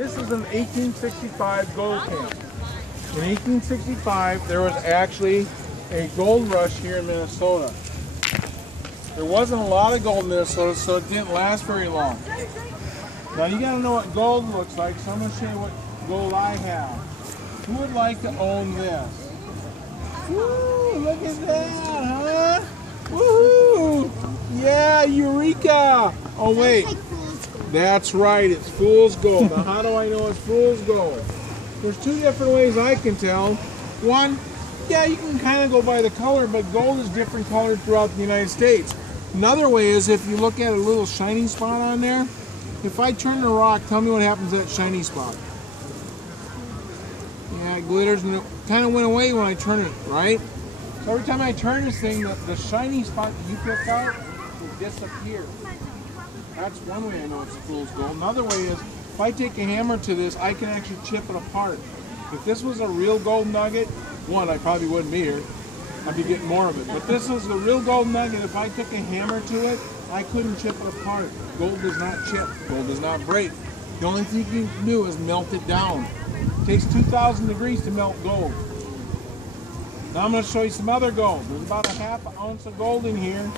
This is an 1865 gold camp. In 1865, there was actually a gold rush here in Minnesota. There wasn't a lot of gold in Minnesota, so it didn't last very long. Now you gotta know what gold looks like, so I'm gonna show you what gold I have. Who would like to own this? Woo, look at that, huh? Woohoo! Yeah, Eureka! Oh wait, that's right, it's fool's gold. Now how do I know it's fool's gold? There's two different ways I can tell. One, yeah, you can kind of go by the color, but gold is different colored throughout the United States. Another way is if you look at a little shiny spot on there, if I turn the rock, tell me what happens to that shiny spot. Yeah, it glitters and it kind of went away when I turn it, right? So every time I turn this thing, the shiny spot that you picked out will disappear. That's one way I know it's fool's gold. Another way is, if I take a hammer to this, I can actually chip it apart. If this was a real gold nugget, one, I probably wouldn't be here. I'd be getting more of it. But this is a real gold nugget. If I took a hammer to it, I couldn't chip it apart. Gold does not chip. Gold does not break. The only thing you can do is melt it down. It takes 2,000 degrees to melt gold. Now I'm going to show you some other gold. There's about a ½ ounce of gold in here.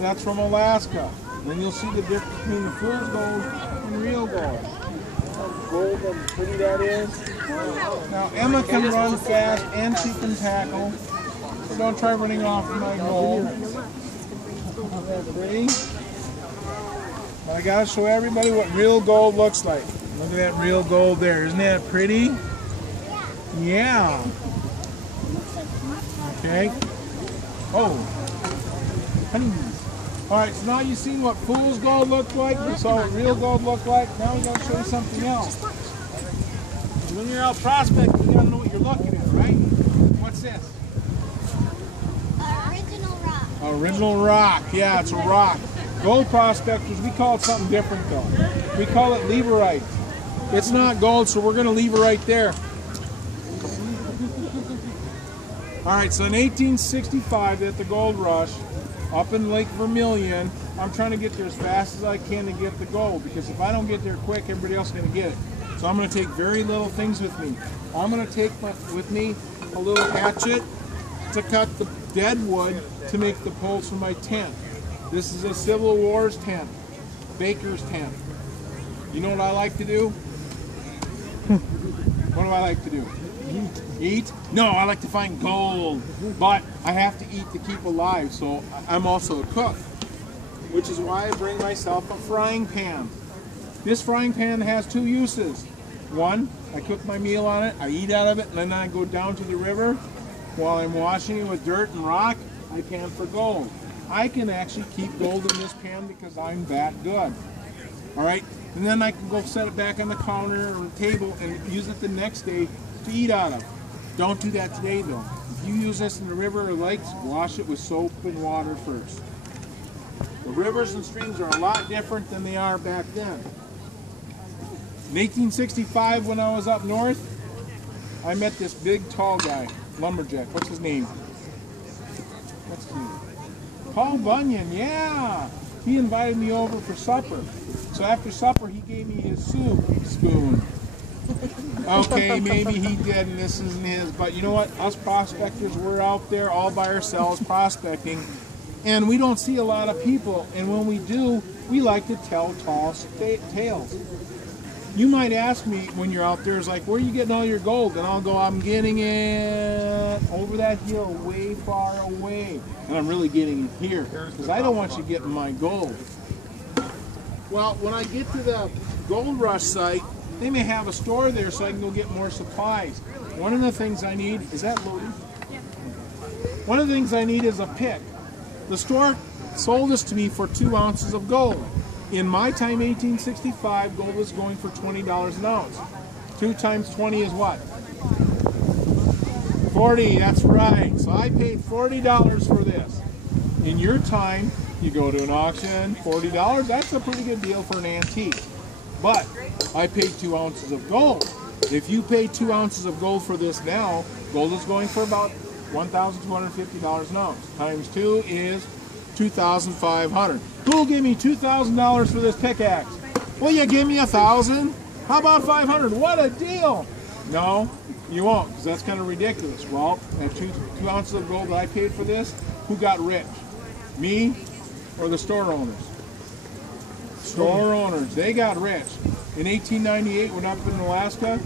That's from Alaska. Then you'll see the difference between the fool's gold and real gold. Gold, how pretty that is. Now Emma can run fast and she can tackle. So don't try running off with my gold. Isn't that pretty? But I gotta show everybody what real gold looks like. Look at that real gold there. Isn't that pretty? Yeah. Okay. Oh. Honey. Alright, so now you've seen what fool's gold looked like, you saw what real gold looked like. Now we're going to show you something else. When you're out prospecting, you got to know what you're looking at, right? What's this? Original rock. Original rock. Yeah, it's a rock. Gold prospectors, we call it something different though. We call it leverite. It's not gold, so we're going to leave it right there. Alright, so in 1865 at the gold rush, up in Lake Vermilion, I'm trying to get there as fast as I can to get the gold, because if I don't get there quick, everybody else is going to get it. So I'm going to take very little things with me. I'm going to take with me a little hatchet to cut the dead wood to make the poles for my tent. This is a Civil War's tent, baker's tent. You know what I like to do? What do I like to do? Eat? No, I like to find gold, but I have to eat to keep alive, so I'm also a cook, which is why I bring myself a frying pan. This frying pan has two uses. One, I cook my meal on it, I eat out of it, and then I go down to the river. While I'm washing it with dirt and rock, I pan for gold. I can actually keep gold in this pan because I'm that good. Alright, and then I can go set it back on the counter or the table and use it the next day to eat out of. Don't do that today though. If you use this in the river or lakes, wash it with soap and water first. The rivers and streams are a lot different than they are back then. In 1865 when I was up north, I met this big tall guy, lumberjack. What's his name? What's his name? Paul Bunyan, yeah! He invited me over for supper. So after supper he gave me his soup spoon. Okay, maybe he did and this isn't his, but you know what? Us prospectors, we're out there all by ourselves prospecting, and we don't see a lot of people, and when we do, we like to tell tall tales. You might ask me when you're out there, it's like, where are you getting all your gold? And I'll go, I'm getting it over that hill way far away, and I'm really getting it here, because I don't want you getting my gold. Well, when I get to the gold rush site, they may have a store there so I can go get more supplies. One of the things I need, is that loaded? One of the things I need is a pick. The store sold this to me for 2 ounces of gold. In my time, 1865, gold was going for $20 an ounce. 2 times 20 is what? 40, that's right. So I paid $40 for this. In your time, you go to an auction, $40, that's a pretty good deal for an antique. But I paid 2 ounces of gold. If you pay 2 ounces of gold for this now, gold is going for about $1,250 an ounce. Times 2 is $2,500. Who'll give me $2,000 for this pickaxe? Will you give me $1,000? How about 500? What a deal! No, you won't, because that's kind of ridiculous. Well, at 2 ounces of gold that I paid for this, who got rich? Me or the store owners? Store owners, they got rich. In 1898, when up in Alaska,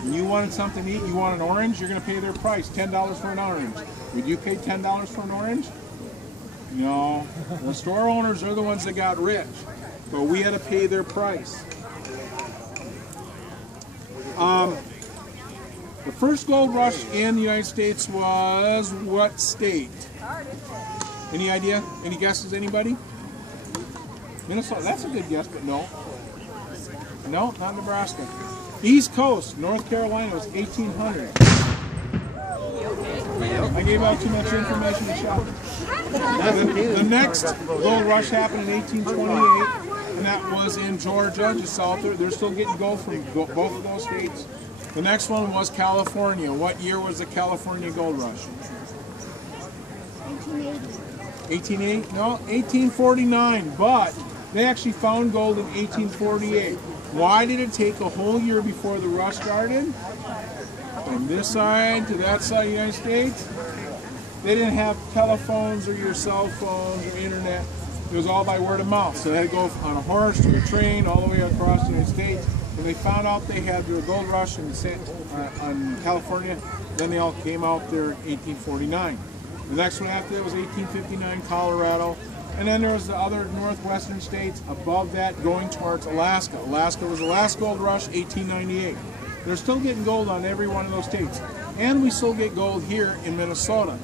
and you wanted something to eat, you want an orange, you're going to pay their price, $10 for an orange. Would you pay $10 for an orange? No. The store owners are the ones that got rich, but we had to pay their price. The first gold rush in the United States was what state? Any idea? Any guesses, anybody? Minnesota, that's a good guess, but no. No, not Nebraska. East Coast, North Carolina was 1800. I gave out too much information to shop. The next gold rush happened in 1828, and that was in Georgia, just south there. They're still getting gold from both of those states. The next one was California. What year was the California gold rush? 1880? No, 1849, but they actually found gold in 1848. Why did it take a whole year before the rush started? From this side to that side of the United States, they didn't have telephones or your cell phones or internet. It was all by word of mouth. So they had to go on a horse to a train all the way across the United States. When they found out they had their gold rush in California, then they all came out there in 1849. The next one after that was 1859, Colorado. And then there was the other northwestern states above that going towards Alaska. Alaska was the last gold rush, 1898. They're still getting gold on every one of those states. And we still get gold here in Minnesota.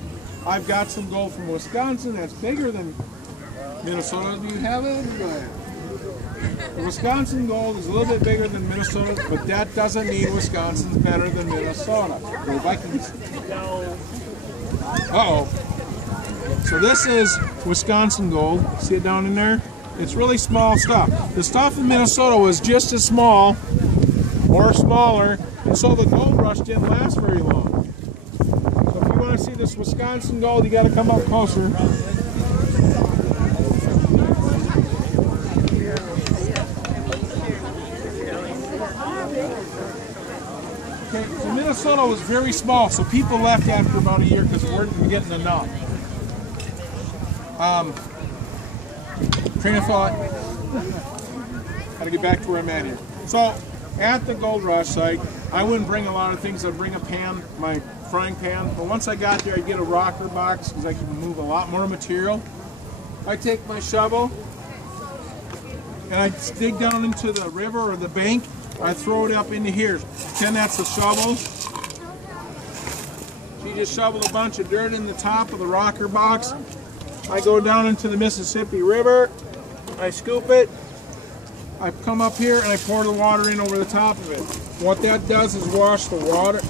I've got some gold from Wisconsin that's bigger than Minnesota. Do you have it? The Wisconsin gold is a little bit bigger than Minnesota, but that doesn't mean Wisconsin's better than Minnesota. The Vikings. Uh-oh. So this is Wisconsin gold. See it down in there? It's really small stuff. The stuff in Minnesota was just as small or smaller, and so the gold rush didn't last very long. So if you want to see this Wisconsin gold, you got to come up closer. Okay, so Minnesota was very small, so people left after about a year because we weren't getting enough. Train of thought. How to get back to where I'm at here. So, at the gold rush site, I wouldn't bring a lot of things. I'd bring a pan, my frying pan. But once I got there, I'd get a rocker box because I could move a lot more material. I take my shovel and I dig down into the river or the bank. I throw it up into here. Pretend that's a shovel. So you just shovel a bunch of dirt in the top of the rocker box. I go down into the Mississippi River. I scoop it. I come up here and I pour the water in over the top of it. What that does is wash the water,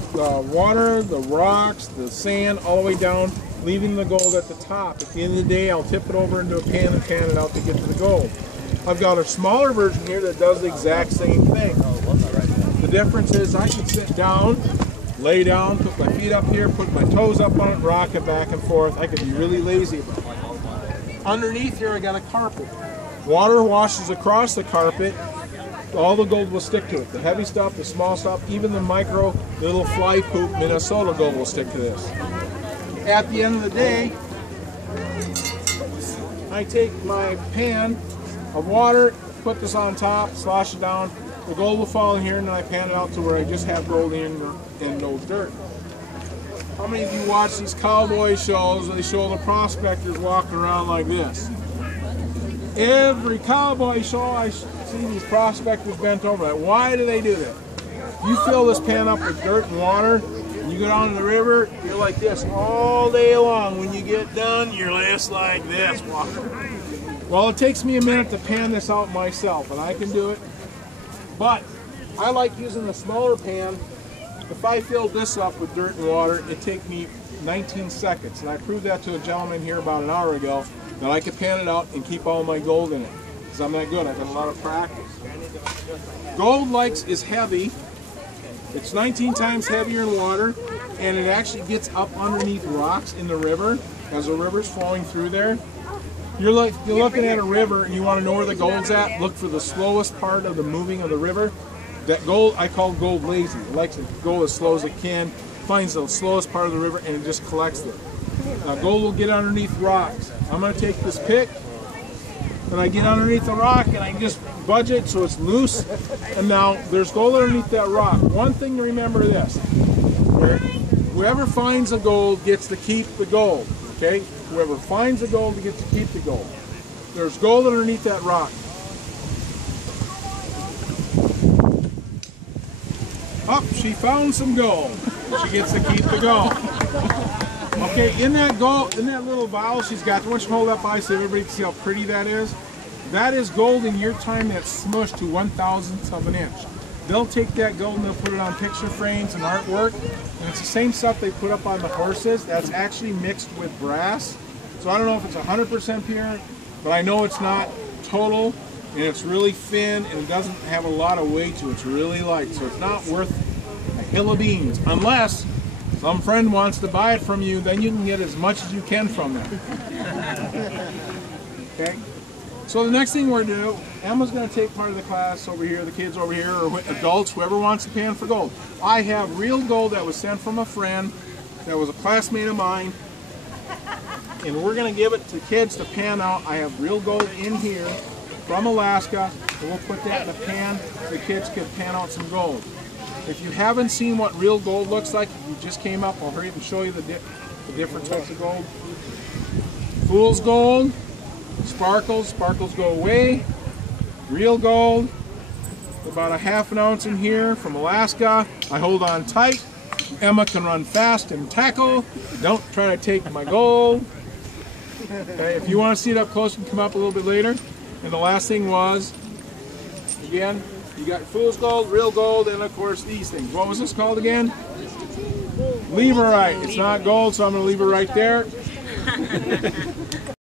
the rocks, the sand all the way down, leaving the gold at the top. At the end of the day, I'll tip it over into a pan and pan it out to get to the gold. I've got a smaller version here that does the exact same thing. The difference is I can sit down, lay down, put my feet up here, put my toes up on it, rock it back and forth. I can be really lazy about it. Underneath here I got a carpet. Water washes across the carpet. All the gold will stick to it. The heavy stuff, the small stuff, even the micro little fly poop Minnesota gold will stick to this. At the end of the day, I take my pan of water, put this on top, slosh it down. The gold will fall in here, and then I pan it out to where I just have gold in no dirt. How many of you watch these cowboy shows where they show the prospectors walking around like this? Every cowboy show I see these prospectors bent over that. Why do they do that? You fill this pan up with dirt and water, and you go down to the river, you're like this all day long. When you get done, you're just like this. Well, it takes me a minute to pan this out myself, and I can do it. But I like using the smaller pan. If I filled this up with dirt and water, it'd take me 19 seconds. And I proved that to a gentleman here about an hour ago, that I could pan it out and keep all my gold in it. Because I'm that good. I've got a lot of practice. Gold is heavy. It's 19 times heavier in water, and it actually gets up underneath rocks in the river as the river's flowing through there. You're looking at a river and you want to know where the gold's at. Look for the slowest part of the moving of the river. That gold I call gold lazy. It likes to go as slow as it can, finds the slowest part of the river, and it just collects it. Now gold will get underneath rocks. I'm going to take this pick, and I get underneath the rock, and I just budge it so it's loose. And now there's gold underneath that rock. One thing to remember this: whoever finds the gold gets to keep the gold. Okay? Whoever finds the gold gets to keep the gold. There's gold underneath that rock. Up, she found some gold. She gets to keep the gold. Okay, in that gold, in that little vial she's got, once you hold up high so everybody can see how pretty that is. That is gold in your time that's smushed to 1/1000th of an inch. They'll take that gold and they'll put it on picture frames and artwork. And it's the same stuff they put up on the horses. That's actually mixed with brass. So I don't know if it's 100% pure, but I know it's not total. And it's really thin, and it doesn't have a lot of weight to it. It's really light, so it's not worth a hill of beans. Unless some friend wants to buy it from you, then you can get as much as you can from them. Okay? So the next thing we're going to do, Emma's going to take part of the class over here, the kids over here, or adults, whoever wants to pan for gold. I have real gold that was sent from a friend that was a classmate of mine, and we're going to give it to kids to pan out. I have real gold in here from Alaska, and we'll put that in a pan. The kids can pan out some gold. If you haven't seen what real gold looks like, if you just came up, I'll hurry up and show you the different types of gold. Fool's gold, sparkles, sparkles go away. Real gold, about a ½ ounce in here from Alaska. I hold on tight. Emma can run fast and tackle. Don't try to take my gold. Okay, if you want to see it up close, you can come up a little bit later. And the last thing was, again, you got fool's gold, real gold, and of course these things. What was this called again? Leverite. It's not gold, so I'm going to leave it right there.